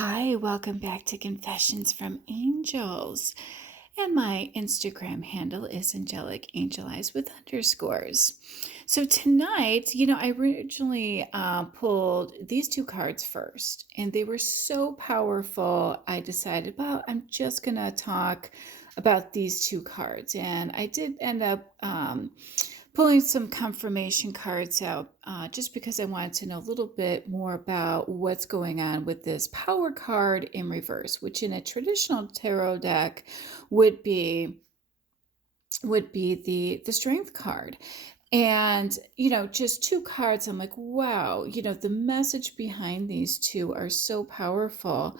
Hi, welcome back to Confessions from Angels. And my Instagram handle is Angelic Angel Eyes with underscores. So tonight, I originally pulled these two cards first, and they were so powerful. I decided, well, I'm just going to talk about these two cards. And I did end up pulling some confirmation cards out just because I wanted to know a little bit more about what's going on with this power card in reverse, which in a traditional tarot deck would be the strength card. And just two cards, I'm like, wow, the message behind these two are so powerful.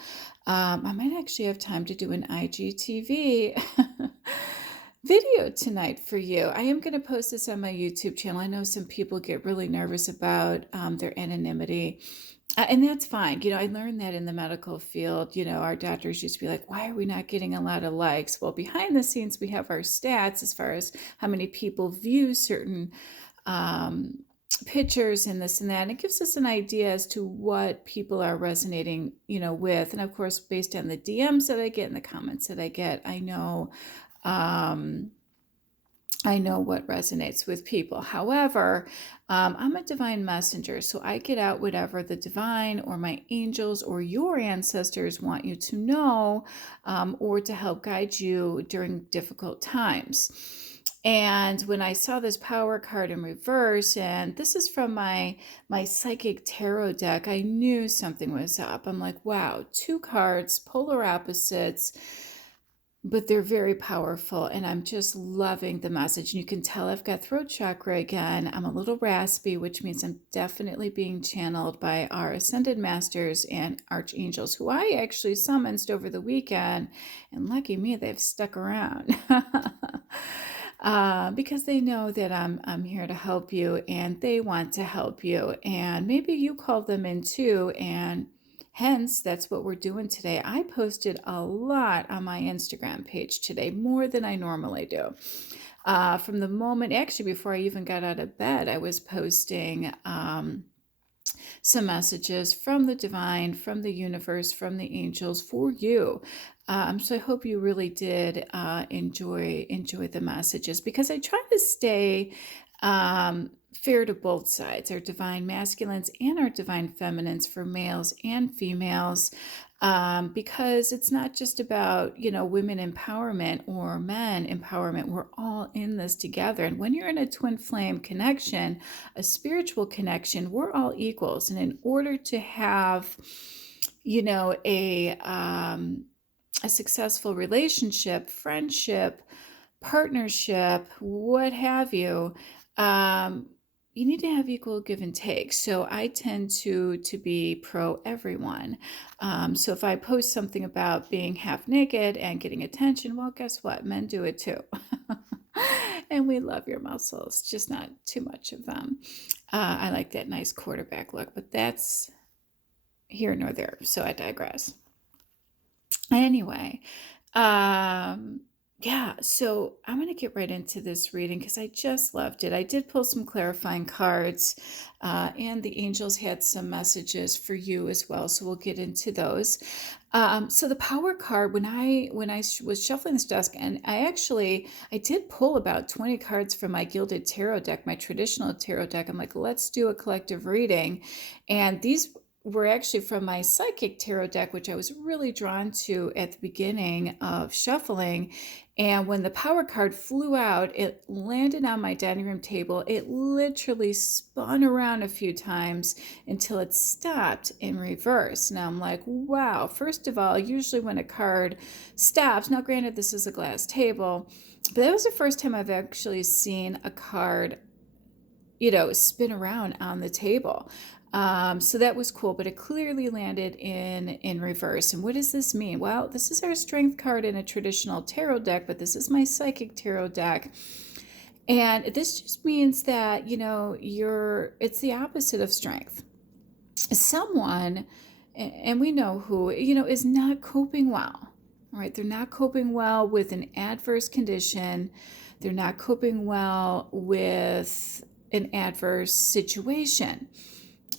I might actually have time to do an IGTV video tonight for you. I am going to post this on my YouTube channel. I know some people get really nervous about their anonymity. And that's fine. I learned that in the medical field. Our doctors used to be like, why are we not getting a lot of likes? Well, behind the scenes, we have our stats as far as how many people view certain pictures and this and that. And it gives us an idea as to what people are resonating, with. And of course, based on the DMs that I get and the comments that I get, I know what resonates with people. However, I'm a divine messenger, so I get out whatever the divine or my angels or your ancestors want you to know, or to help guide you during difficult times. And when I saw this power card in reverse, and this is from my psychic tarot deck, I knew something was up. I'm like, wow, two cards, polar opposites, but they're very powerful, and I'm just loving the message. And you can tell I've got throat chakra again. I'm a little raspy, which means I'm definitely being channeled by our ascended masters and archangels, who I actually summoned over the weekend, and lucky me, they've stuck around. Because they know that I'm here to help you, and they want to help you, and maybe you called them in too, and hence, that's what we're doing today. I posted a lot on my Instagram page today, more than I normally do. From the moment, actually, before I even got out of bed, I was posting some messages from the divine, from the universe, from the angels for you. So I hope you really did enjoy the messages, because I try to stay fair to both sides, our divine masculines and our divine feminines, for males and females, because it's not just about, women empowerment or men empowerment. We're all in this together. And when you're in a twin flame connection, a spiritual connection, we're all equals. And in order to have, a successful relationship, friendship, partnership, what have you, you need to have equal give and take. So I tend to be pro everyone. So if I post something about being half naked and getting attention, well, guess what? Men do it too. And we love your muscles, just not too much of them. I like that nice quarterback look, but that's here nor there. So I digress. Anyway, yeah, so I'm going to get right into this reading because I just loved it. I did pull some clarifying cards, and the angels had some messages for you as well, so we'll get into those. So the power card, when I was shuffling this deck, and I did pull about 20 cards from my gilded tarot deck, my traditional tarot deck. I'm like, let's do a collective reading, and these were actually from my psychic tarot deck, which I was really drawn to at the beginning of shuffling. And when the power card flew out, it landed on my dining room table. It literally spun around a few times until it stopped in reverse. Now I'm like, wow. First of all, usually when a card stops, now granted, this is a glass table, but that was the first time I've actually seen a card, spin around on the table. So that was cool, but it clearly landed in reverse. And what does this mean? Well, this is our strength card in a traditional tarot deck, but this is my psychic tarot deck. And this just means that, it's the opposite of strength. Someone, and we know who, is not coping well, right? They're not coping well with an adverse condition. They're not coping well with an adverse situation.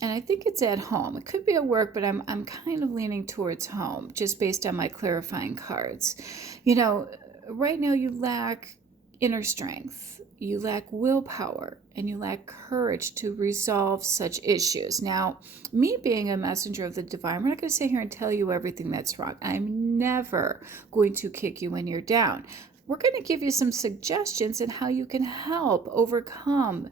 and I think it's at home. It could be at work, but I'm kind of leaning towards home just based on my clarifying cards. You know, right now you lack inner strength, you lack willpower, and you lack courage to resolve such issues. Now, me being a messenger of the divine, I'm not going to sit here and tell you everything that's wrong. I'm never going to kick you when you're down. We're going to give you some suggestions on how you can help overcome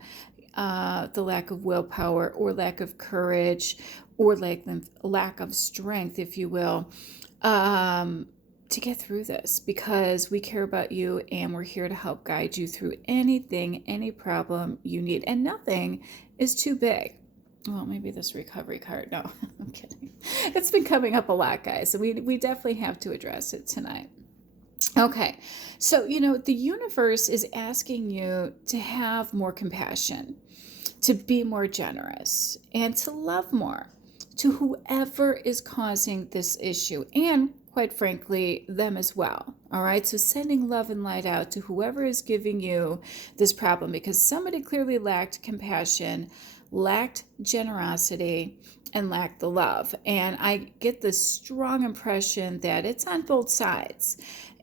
the lack of willpower or lack of courage or lack of strength, if you will, to get through this, because we care about you and we're here to help guide you through anything, any problem you need. And nothing is too big. Well, maybe this recovery card. No, I'm kidding. It's been coming up a lot, guys. So we definitely have to address it tonight. Okay, so the universe is asking you to have more compassion, to be more generous, and to love more to whoever is causing this issue, and quite frankly, them as well. All right, so sending love and light out to whoever is giving you this problem, because somebody clearly lacked compassion, lacked generosity, and lacked the love. And I get this strong impression that it's on both sides.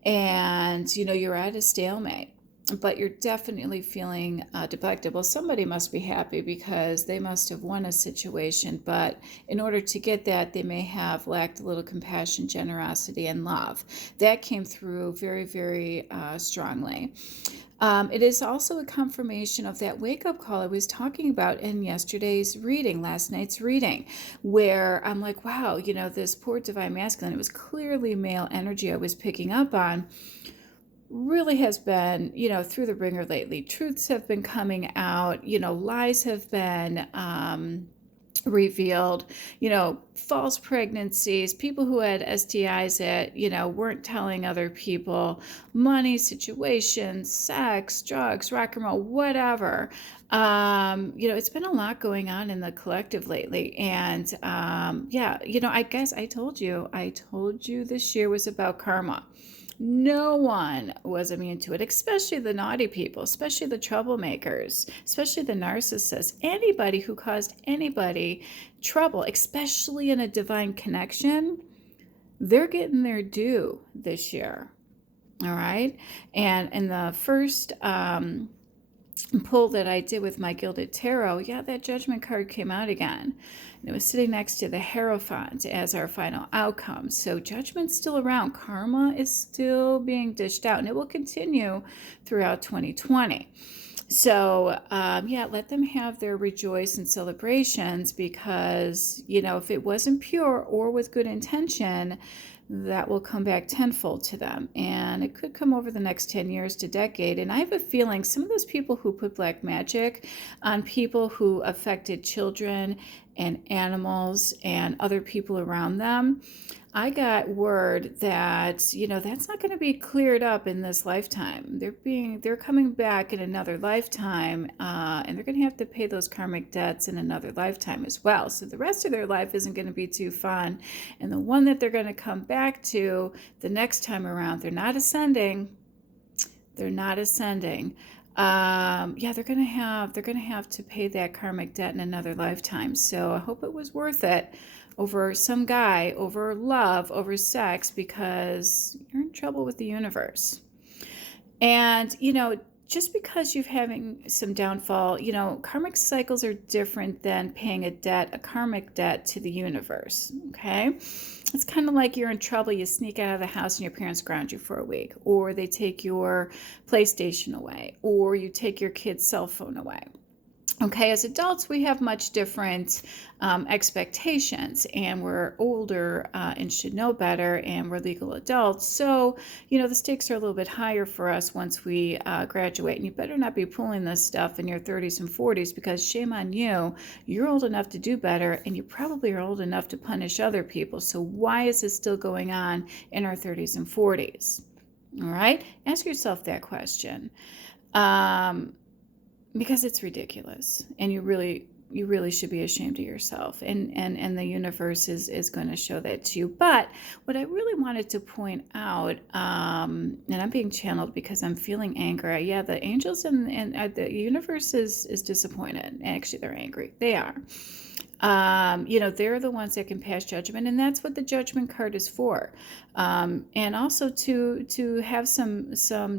And you're at a stalemate, but you're definitely feeling deflected. Well, somebody must be happy because they must have won a situation, but in order to get that, they may have lacked a little compassion, generosity, and love. That came through very, very strongly. It is also a confirmation of that wake-up call I was talking about in yesterday's reading, last night's reading, where I'm like, wow, this poor divine masculine, it was clearly male energy I was picking up on, really has been, through the ringer lately. Truths have been coming out, lies have been revealed, false pregnancies, people who had STIs that, weren't telling other people, money situations, sex, drugs, rock and roll, whatever. It's been a lot going on in the collective lately. And I guess I told you this year was about karma. No one was immune to it, especially the naughty people, especially the troublemakers, especially the narcissists, anybody who caused anybody trouble, especially in a divine connection. They're getting their due this year. All right. And in the first pull that I did with my Gilded Tarot, that Judgment card came out again. And it was sitting next to the Hierophant as our final outcome. So Judgment's still around. Karma is still being dished out, and it will continue throughout 2020. So, let them have their rejoice and celebrations, because, if it wasn't pure or with good intention, that will come back tenfold to them. And it could come over the next 10 years to decade. And I have a feeling some of those people who put black magic on people who affected children and animals and other people around them, I got word that, that's not going to be cleared up in this lifetime. They're coming back in another lifetime, and they're going to have to pay those karmic debts in another lifetime as well. So the rest of their life isn't going to be too fun. And the one that they're going to come back to the next time around, they're not ascending. They're not ascending. They're going to have to pay that karmic debt in another lifetime. So I hope it was worth it, over some guy, over love, over sex, because you're in trouble with the universe. And, just because you're having some downfall, karmic cycles are different than paying a karmic debt to the universe, okay? It's kind of like you're in trouble, you sneak out of the house and your parents ground you for a week, or they take your PlayStation away, or you take your kid's cell phone away. Okay, as adults, we have much different expectations, and we're older and should know better, and we're legal adults. So, the stakes are a little bit higher for us once we graduate. And you better not be pulling this stuff in your 30s and 40s, because shame on you. You're old enough to do better, and you probably are old enough to punish other people. So why is this still going on in our 30s and 40s? All right, ask yourself that question. Because it's ridiculous, and you really should be ashamed of yourself, and the universe is going to show that to you. But what I really wanted to point out, and I'm being channeled because I'm feeling anger. The angels and the universe is disappointed. Actually, they're angry. They are. They're the ones that can pass judgment, and that's what the judgment card is for. And also to have some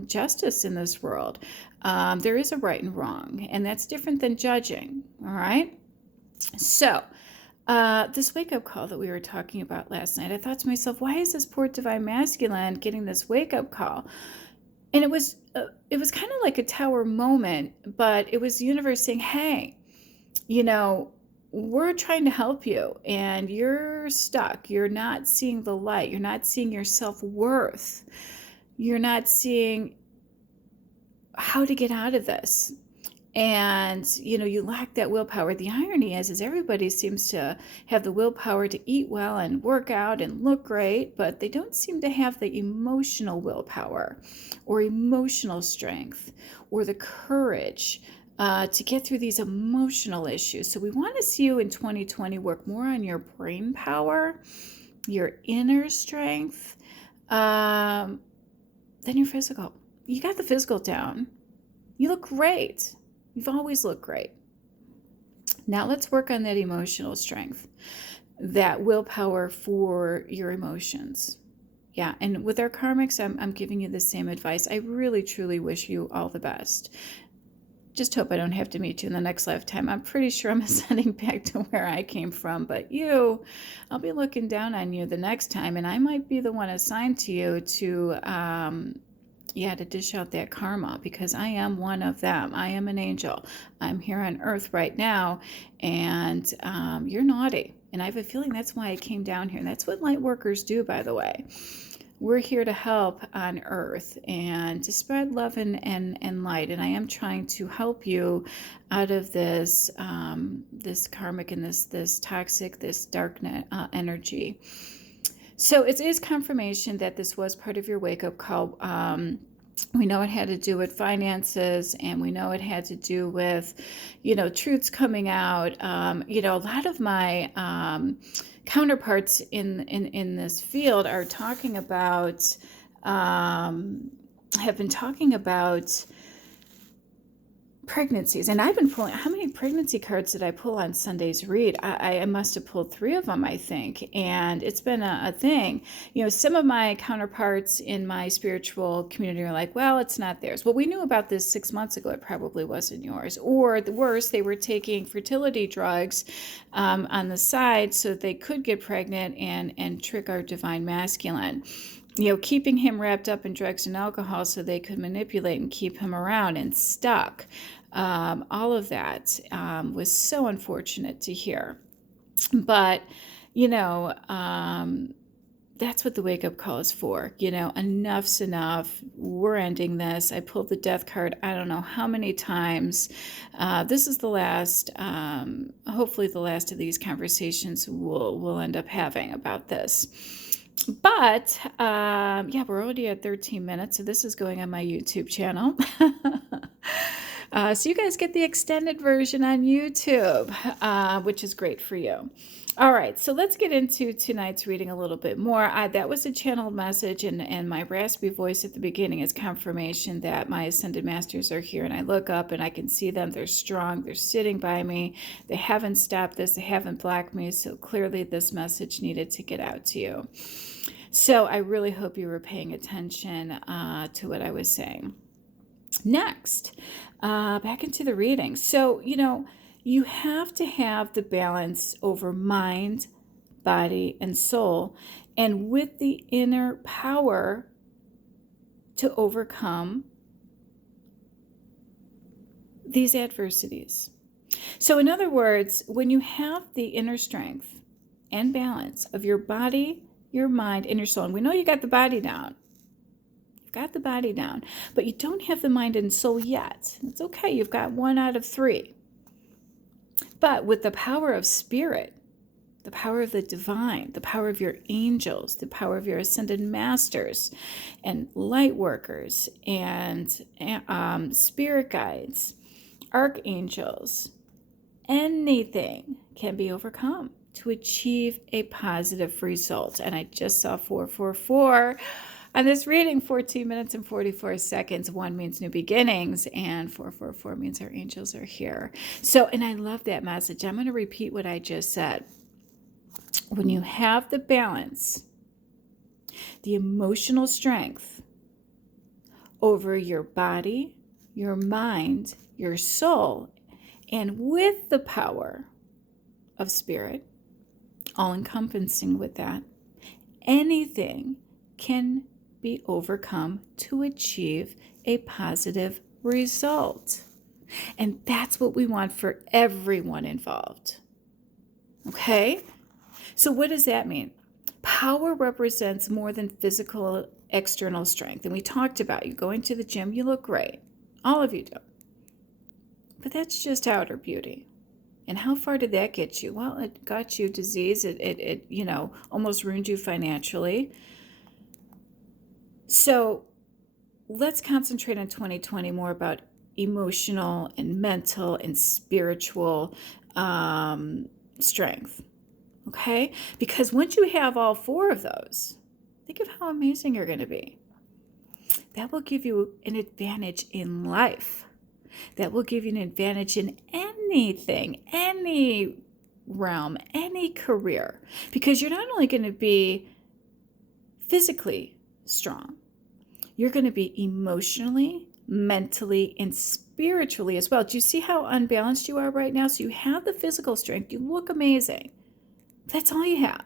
justice in this world. There is a right and wrong, and that's different than judging. All right. So, this wake-up call that we were talking about last night, I thought to myself, why is this poor divine masculine getting this wake-up call? And it was kind of like a tower moment, but it was the universe saying, hey, we're trying to help you, and you're stuck. You're not seeing the light. You're not seeing your self-worth. You're not seeing how to get out of this. And, you lack that willpower. The irony is everybody seems to have the willpower to eat well and work out and look great, but they don't seem to have the emotional willpower or emotional strength or the courage to get through these emotional issues. So we want to see you in 2020 work more on your brain power, your inner strength, than your physical. You got the physical down. You look great. You've always looked great. Now let's work on that emotional strength, that willpower for your emotions. Yeah, and with our karmics, I'm giving you the same advice. I really, truly wish you all the best. Just hope I don't have to meet you in the next lifetime. I'm pretty sure I'm ascending back to where I came from, but I'll be looking down on you the next time, and I might be the one assigned to you to dish out that karma, because I am one of them. I am an angel. I'm here on earth right now, and you're naughty. And I have a feeling that's why I came down here. And that's what light workers do, by the way. We're here to help on earth and to spread love and light. And I am trying to help you out of this this karmic and this toxic, this dark energy. So it is confirmation that this was part of your wake-up call. We know it had to do with finances, and we know it had to do with, truths coming out. A lot of my counterparts in this field are talking about, have been talking about pregnancies. And I've been pulling, how many pregnancy cards did I pull on Sunday's read? I must have pulled 3 of them, I think. And it's been a thing. Some of my counterparts in my spiritual community are like, well, it's not theirs. Well, we knew about this 6 months ago. It probably wasn't yours. Or the worst, they were taking fertility drugs on the side so they could get pregnant and trick our divine masculine. Keeping him wrapped up in drugs and alcohol so they could manipulate and keep him around and stuck. All of that was so unfortunate to hear. But, that's what the wake-up call is for. Enough's enough. We're ending this. I pulled the death card I don't know how many times. This is the last, hopefully the last of these conversations we'll end up having about this. But, we're already at 13 minutes, so this is going on my YouTube channel. So you guys get the extended version on YouTube, which is great for you. All right, so let's get into tonight's reading a little bit more. That was a channeled message, and my raspy voice at the beginning is confirmation that my ascended masters are here, and I look up and I can see them. They're strong. They're sitting by me. They haven't stopped this. They haven't blocked me, so clearly this message needed to get out to you. So I really hope you were paying attention to what I was saying. Next, back into the reading. So, you have to have the balance over mind, body, and soul, and with the inner power to overcome these adversities. So in other words, when you have the inner strength and balance of your body, your mind, and your soul, and we know you got the body down. You've got the body down, but you don't have the mind and soul yet. It's okay. You've got 1 out of 3. But with the power of spirit, the power of the divine, the power of your angels, the power of your ascended masters and light workers and spirit guides, archangels, anything can be overcome to achieve a positive result. And I just saw 444. On this reading, 14 minutes and 44 seconds, 1 means new beginnings, and 444 means our angels are here. So, and I love that message. I'm going to repeat what I just said. When you have the balance, the emotional strength over your body, your mind, your soul, and with the power of spirit, all encompassing with that, anything can be overcome to achieve a positive result. And that's what we want for everyone involved. Okay? So what does that mean? Power represents more than physical external strength. And we talked about you going to the gym, you look great. All of you do. But that's just outer beauty. And how far did that get you? Well, it got you disease. It almost ruined you financially. So let's concentrate on 2020 more about emotional and mental and spiritual strength. Okay? Because once you have all four of those, think of how amazing you're going to be. That will give you an advantage in life. That will give you an advantage in anything, any realm, any career. Because you're not only going to be physically strong, you're going to be emotionally, mentally, and spiritually as well. Do you see how unbalanced you are right now? So you have the physical strength. You look amazing. That's all you have.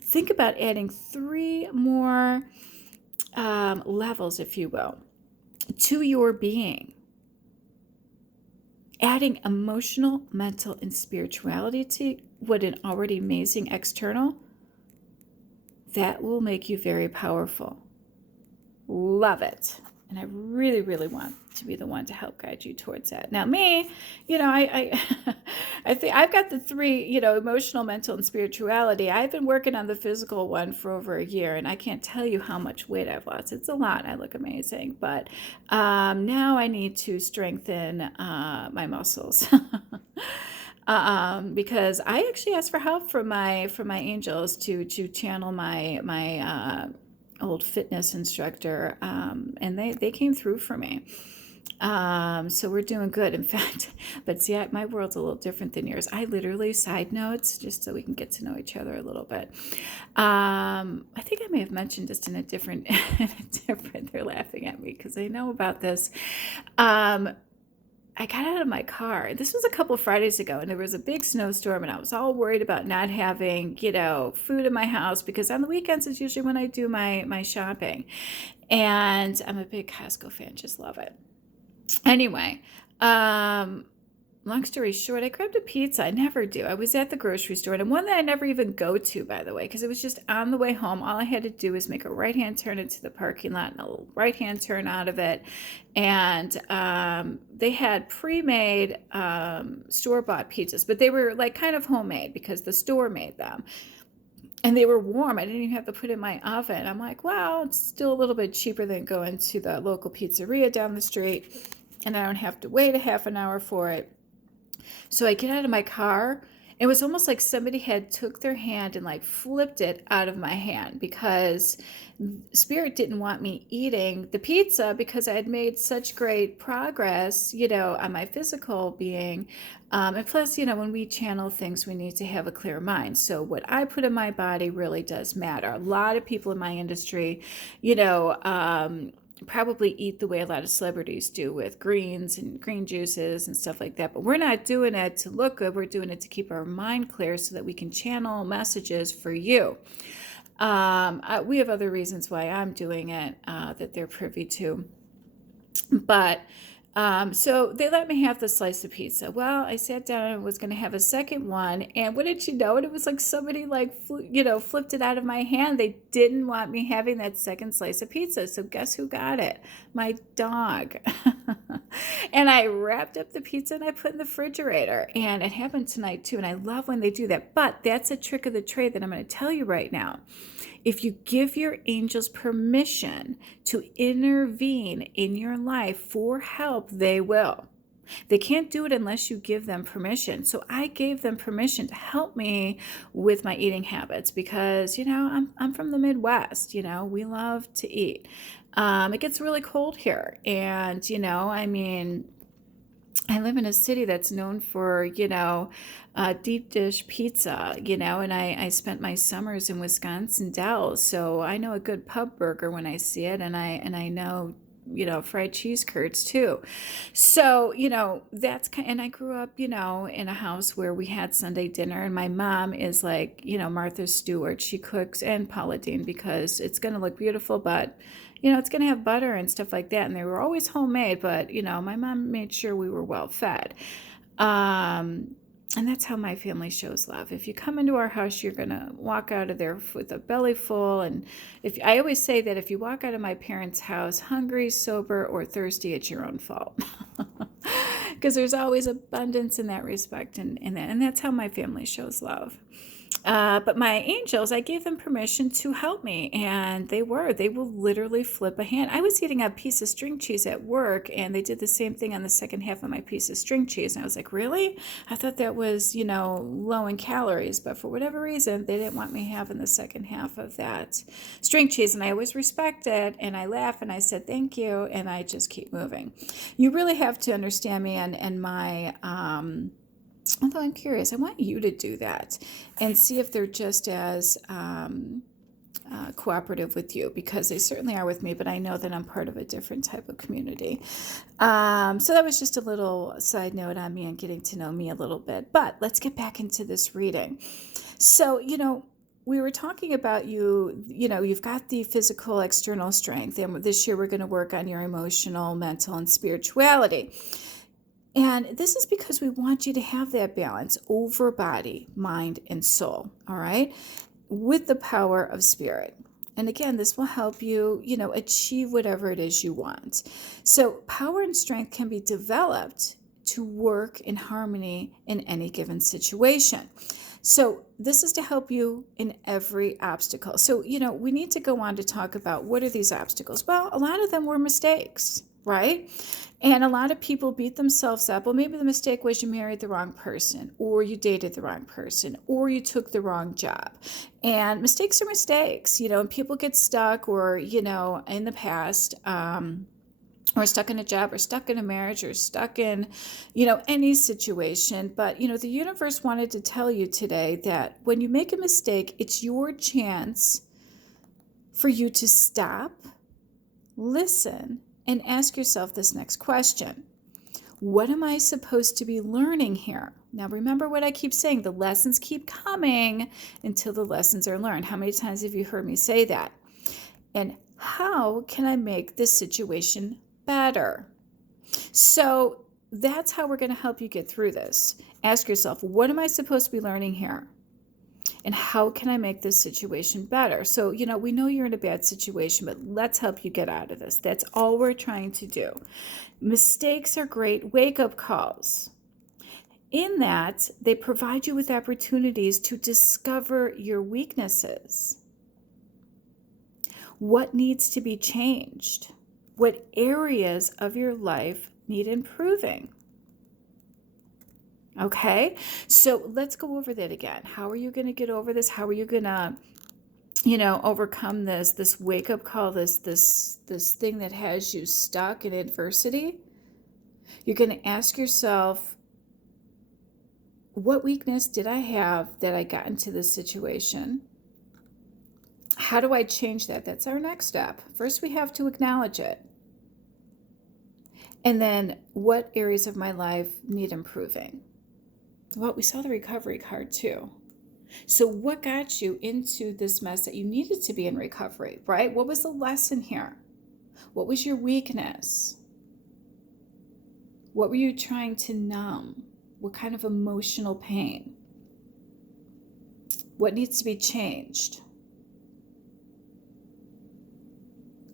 Think about adding 3 more levels, if you will, to your being. Adding emotional, mental, and spirituality to what an already amazing external, that will make you very powerful. Love it. And I really, really want to be the one to help guide you towards that. Now, me, I I think I've got the 3, emotional, mental, and spirituality. I've been working on the physical one for over a year, and I can't tell you how much weight I've lost. It's a lot. I look amazing. But now I need to strengthen my muscles. Because I actually asked for help from my angels to channel my old fitness instructor, and they came through for me. So we're doing good. In fact, but see, my world's a little different than yours. I literally, side notes, just so we can get to know each other a little bit. I think I may have mentioned this in a different, they're laughing at me because they know about this. I got out of my car. This was a couple of Fridays ago, and there was a big snowstorm, and I was all worried about not having, food in my house, because on the weekends is usually when I do my shopping. And I'm a big Costco fan, just love it. Anyway, long story short, I grabbed a pizza. I never do. I was at the grocery store, and one that I never even go to, by the way, because it was just on the way home. All I had to do was make a right-hand turn into the parking lot and a right-hand turn out of it. And they had pre-made store-bought pizzas, but they were like kind of homemade because the store made them. And they were warm. I didn't even have to put it in my oven. I'm like, wow, it's still a little bit cheaper than going to the local pizzeria down the street, and I don't have to wait a half an hour for it. So I get out of my car. It was almost like somebody had took their hand and like flipped it out of my hand, because Spirit didn't want me eating the pizza because I had made such great progress, on my physical being. And plus, when we channel things, we need to have a clear mind. So what I put in my body really does matter. A lot of people in my industry, probably eat the way a lot of celebrities do, with greens and green juices and stuff like that. But we're not doing it to look good. We're doing it to keep our mind clear so that we can channel messages for you. We have other reasons why I'm doing it that they're privy to. But so they let me have the slice of pizza. Well, I sat down and was going to have a second one. And what did you know? It was like somebody flipped it out of my hand. They didn't want me having that second slice of pizza. So guess who got it? My dog. And I wrapped up the pizza and I put in the refrigerator. And it happened tonight too. And I love when they do that. But that's a trick of the trade that I'm going to tell you right now. If you give your angels permission to intervene in your life for help, they will. They can't do it unless you give them permission. So I gave them permission to help me with my eating habits because, I'm from the Midwest, we love to eat. It gets really cold here. And, I mean, I live in a city that's known for, deep dish pizza, and I spent my summers in Wisconsin Dells. So I know a good pub burger when I see it. And I know, fried cheese curds too. So, that's kind, and I grew up, in a house where we had Sunday dinner, and my mom is like, Martha Stewart. She cooks, and Paula Deen, because it's going to look beautiful, but it's going to have butter and stuff like that. And they were always homemade, but, my mom made sure we were well fed. And that's how my family shows love. If you come into our house, you're going to walk out of there with a belly full. And I always say that if you walk out of my parents' house hungry, sober, or thirsty, it's your own fault. Because there's always abundance in that respect. And that's how my family shows love. But my angels, I gave them permission to help me, and they will literally flip a hand. I was eating a piece of string cheese at work, and they did the same thing on the second half of my piece of string cheese. And I was like, really? I thought that was, low in calories, but for whatever reason, they didn't want me having the second half of that string cheese. And I always respect it, and I laugh, and I said, thank you, and I just keep moving. You really have to understand me and my, although I'm curious, I want you to do that and see if they're just as cooperative with you, because they certainly are with me, but I know that I'm part of a different type of community. So that was just a little side note on me and getting to know me a little bit. But let's get back into this reading. So, we were talking about you've got the physical external strength, and this year we're going to work on your emotional, mental, and spirituality. And this is because we want you to have that balance over body, mind, and soul, all right, with the power of spirit. And again, this will help you, achieve whatever it is you want. So power and strength can be developed to work in harmony in any given situation. So this is to help you in every obstacle. So, we need to go on to talk about what are these obstacles? Well, a lot of them were mistakes, right? And a lot of people beat themselves up. Well, maybe the mistake was you married the wrong person, or you dated the wrong person, or you took the wrong job. And mistakes are mistakes, and people get stuck, or, in the past, or stuck in a job, or stuck in a marriage, or stuck in, any situation. But, the universe wanted to tell you today that when you make a mistake, it's your chance for you to stop, listen, and ask yourself this next question. What am I supposed to be learning here? Now, remember what I keep saying. The lessons keep coming until the lessons are learned. How many times have you heard me say that? And how can I make this situation better? So that's how we're going to help you get through this. Ask yourself, what am I supposed to be learning here? And how can I make this situation better? So, we know you're in a bad situation, but let's help you get out of this. That's all we're trying to do. Mistakes are great wake-up calls. In that, they provide you with opportunities to discover your weaknesses. What needs to be changed? What areas of your life need improving? Okay, so let's go over that again. How are you going to get over this? How are you going to, overcome this wake-up call, this thing that has you stuck in adversity? You're going to ask yourself, what weakness did I have that I got into this situation? How do I change that? That's our next step. First, we have to acknowledge it. And then, what areas of my life need improving? Well, we saw the recovery card too. So what got you into this mess that you needed to be in recovery, right? What was the lesson here? What was your weakness? What were you trying to numb? What kind of emotional pain? What needs to be changed?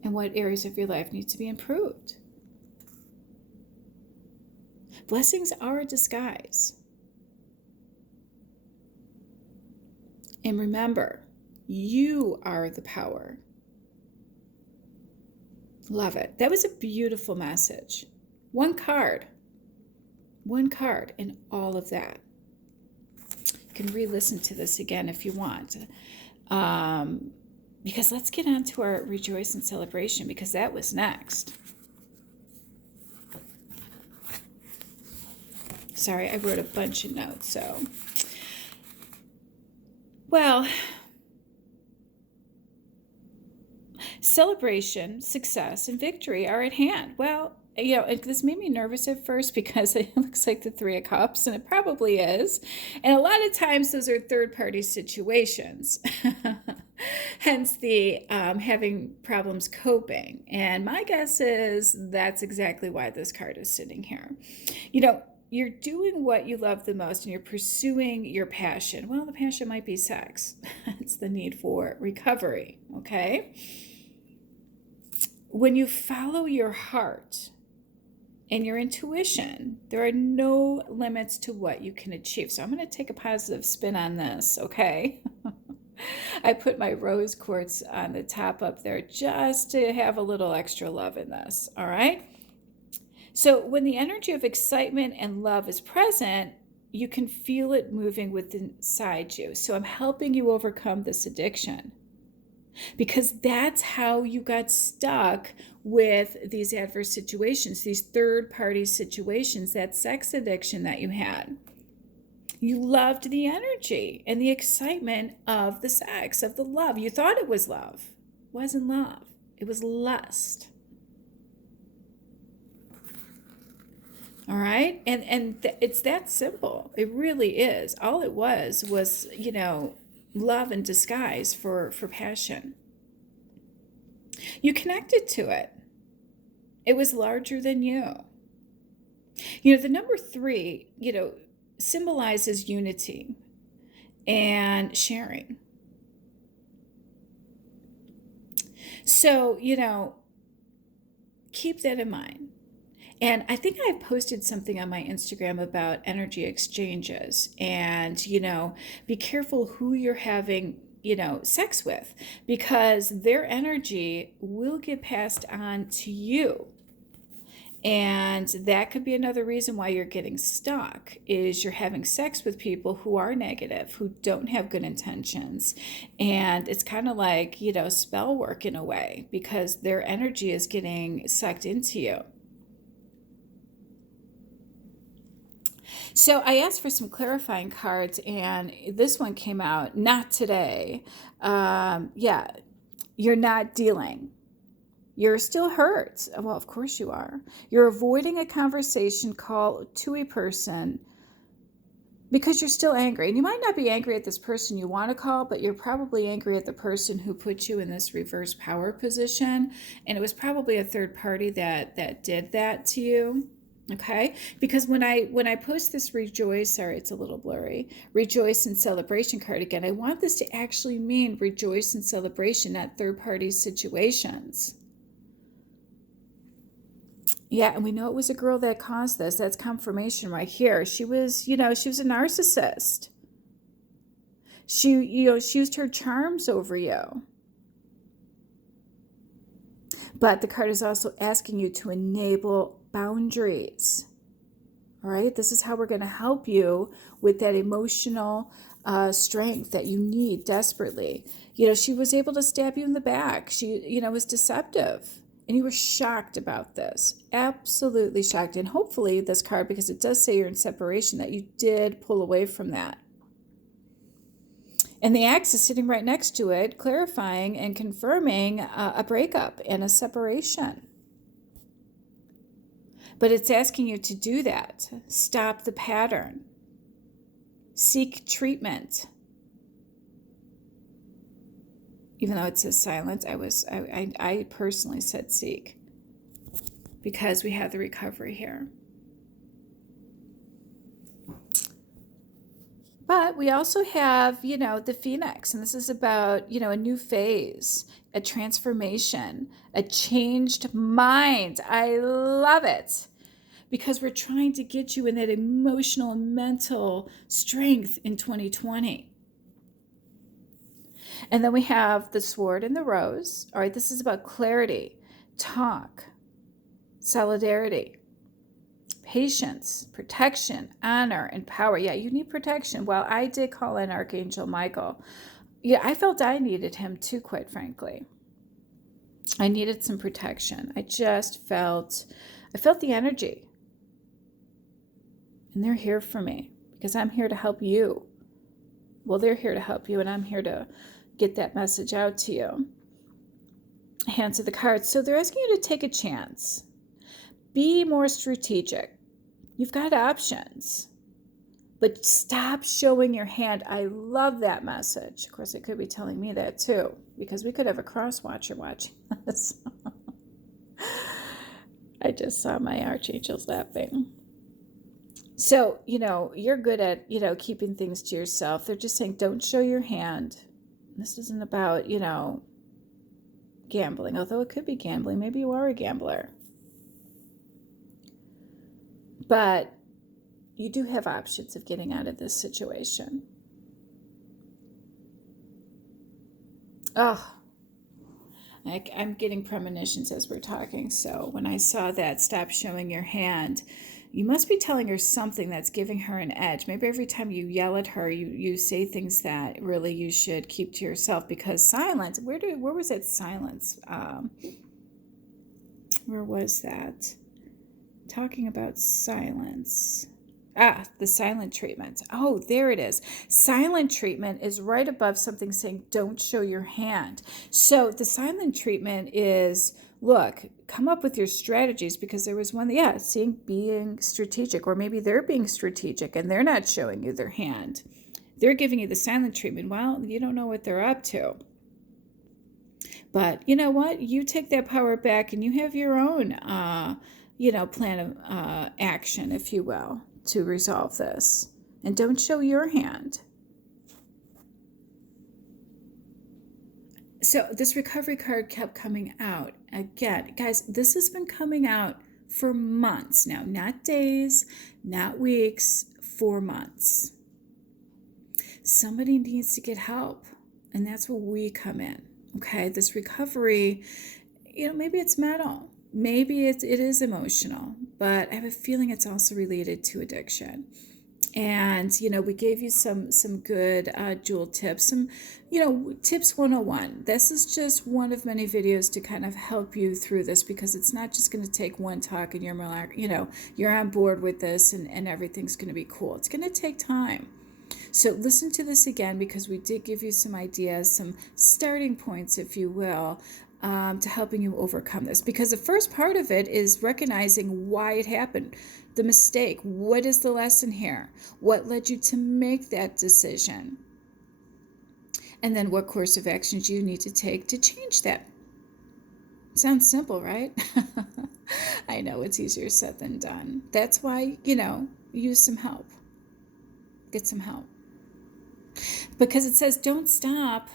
And what areas of your life need to be improved? Blessings are a disguise. And remember, you are the power. Love it. That was a beautiful message. One card. One card in all of that. You can re-listen to this again if you want. Because let's get on to our rejoice and celebration, because that was next. Sorry, I wrote a bunch of notes, so. Well, celebration, success, and victory are at hand. Well, you know, this made me nervous at first because it looks like the Three of Cups, and it probably is. And a lot of times those are third-party situations. Hence the having problems coping. And my guess is that's exactly why this card is sitting here. You know, you're doing what you love the most and you're pursuing your passion. Well, the passion might be sex. It's the need for recovery, okay? When you follow your heart and your intuition, there are no limits to what you can achieve. So I'm going to take a positive spin on this, okay? I put my rose quartz on the top up there just to have a little extra love in this, all right? So when the energy of excitement and love is present, you can feel it moving within inside you. So I'm helping you overcome this addiction, because that's how you got stuck with these adverse situations, these third-party situations, that sex addiction that you had. You loved the energy and the excitement of the sex, of the love. You thought it was love. It wasn't love. It was lust. All right? And it's that simple. It really is. All it was, you know, love in disguise for passion. You connected to it. It was larger than you. You know, the number 3, you know, symbolizes unity and sharing. So, you know, keep that in mind. And I think I posted something on my Instagram about energy exchanges, and, you know, be careful who you're having, you know, sex with, because their energy will get passed on to you. And that could be another reason why you're getting stuck, is you're having sex with people who are negative, who don't have good intentions. And it's kind of like, you know, spell work in a way, because their energy is getting sucked into you. So I asked for some clarifying cards, and this one came out, not today. Yeah, you're not dealing. You're still hurt. Well, of course you are. You're avoiding a conversation call to a person because you're still angry. And you might not be angry at this person you want to call, but you're probably angry at the person who put you in this reverse power position. And it was probably a third party that did that to you. Okay, because when I post this rejoice, sorry, it's a little blurry, rejoice and celebration card again, I want this to actually mean rejoice and celebration, not third-party situations. Yeah, and we know it was a girl that caused this. That's confirmation right here. She was, you know, she was a narcissist. She used her charms over you. But the card is also asking you to enable boundaries. All right, this is how we're going to help you with that emotional strength that you need desperately. You know, she was able to stab you in the back. She, you know, was deceptive. And you were shocked about this. Absolutely shocked. And hopefully this card, because it does say you're in separation, that you did pull away from that. And the axe is sitting right next to it, clarifying and confirming a breakup and a separation. But it's asking you to do that. Stop the pattern. Seek treatment. Even though it says silence, I personally said seek, because we have the recovery here. But we also have, you know, the Phoenix, and this is about, you know, a new phase, a transformation, a changed mind. I love it, because we're trying to get you in that emotional, mental strength in 2020. And then we have the sword and the rose. All right, this is about clarity, talk, solidarity, patience, protection, honor, and power. Yeah, you need protection. Well, I did call in Archangel Michael. Yeah, I felt I needed him too, quite frankly. I needed some protection. I felt the energy. And they're here for me because I'm here to help you. Well, they're here to help you, and I'm here to get that message out to you. Hands of the cards. So they're asking you to take a chance. Be more strategic. You've got options. But stop showing your hand. I love that message. Of course, it could be telling me that too, because we could have a cross watcher watching this. I just saw my archangels laughing. So, you're good at, keeping things to yourself. They're just saying, don't show your hand. This isn't about, gambling, although it could be gambling. Maybe you are a gambler. But you do have options of getting out of this situation. Oh, I'm getting premonitions as we're talking. So when I saw that, stop showing your hand, you must be telling her something that's giving her an edge. Maybe every time you yell at her, you say things that really you should keep to yourself, because silence, where was that silence? Where was that? Talking about silence. The silent treatment. Oh, there it is. Silent treatment is right above something saying, don't show your hand. So the silent treatment is, look, come up with your strategies, because there was one, being strategic, or maybe they're being strategic and they're not showing you their hand. They're giving you the silent treatment. Well, you don't know what they're up to. But you know what? You take that power back and you have your own, plan of action, if you will, to resolve this. And don't show your hand. So this recovery card kept coming out. Again, guys, this has been coming out for months now, not days, not weeks, for months. Somebody needs to get help, and that's where we come in. Okay, this recovery, maybe it's mental, maybe it is emotional, but I have a feeling it's also related to addiction. And, we gave you some good jewel tips, some, tips 101. This is just one of many videos to kind of help you through this, because it's not just going to take one talk and you're on board with this and everything's going to be cool. It's going to take time. So listen to this again, because we did give you some ideas, some starting points, if you will, to helping you overcome this. Because the first part of it is recognizing why it happened, the mistake. What is the lesson here? What led you to make that decision? And then what course of actions you need to take to change that. Sounds simple, right? I know it's easier said than done. That's why, use some help. Get some help. Because it says don't stop.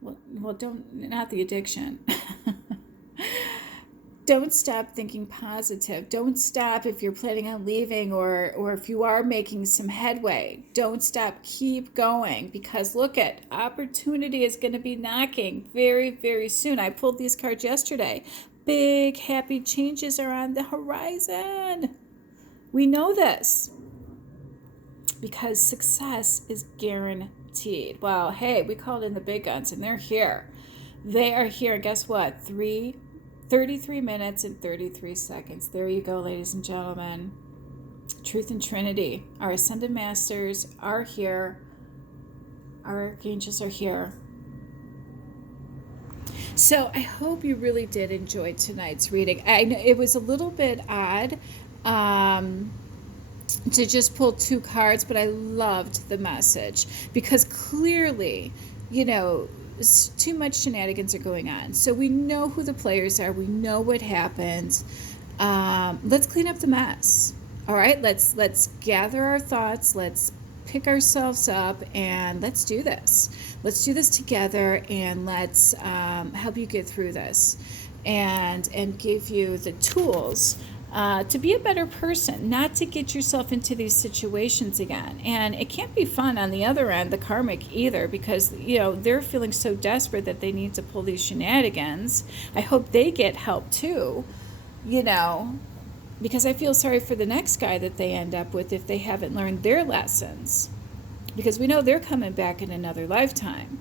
Well, not the addiction. Don't stop thinking positive. Don't stop if you're planning on leaving, or if you are making some headway. Don't stop. Keep going, because look at, opportunity is going to be knocking very, very soon. I pulled these cards yesterday. Big, happy changes are on the horizon. We know this because success is guaranteed. Well, hey, we called in the big guns, and they're here. They are here. Guess what? 33 minutes and 33 seconds. There you go, ladies and gentlemen. Truth and Trinity. Our Ascended Masters are here. Our Archangels are here. So I hope you really did enjoy tonight's reading. I know it was a little bit odd to just pull two cards, but I loved the message, because clearly, too much shenanigans are going on. So we know who the players are. We know what happened. Let's clean up the mess. All right, let's gather our thoughts. Let's pick ourselves up, and let's do this. Let's do this together, and let's help you get through this, and give you the tools to be a better person, not to get yourself into these situations again. And it can't be fun on the other end, the karmic, either, because they're feeling so desperate that they need to pull these shenanigans. I hope they get help too, Because I feel sorry for the next guy that they end up with if they haven't learned their lessons. Because we know they're coming back in another lifetime.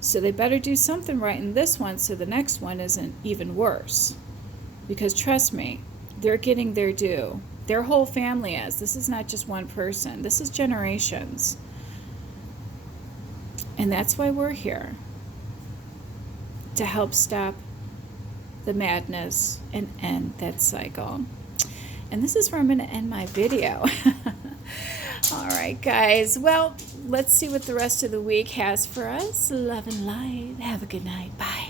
So they better do something right in this one so the next one isn't even worse. Because trust me, they're getting their due. Their whole family is. This is not just one person. This is generations. And that's why we're here. To help stop the madness and end that cycle. And this is where I'm going to end my video. All right, guys. Well, let's see what the rest of the week has for us. Love and light. Have a good night. Bye.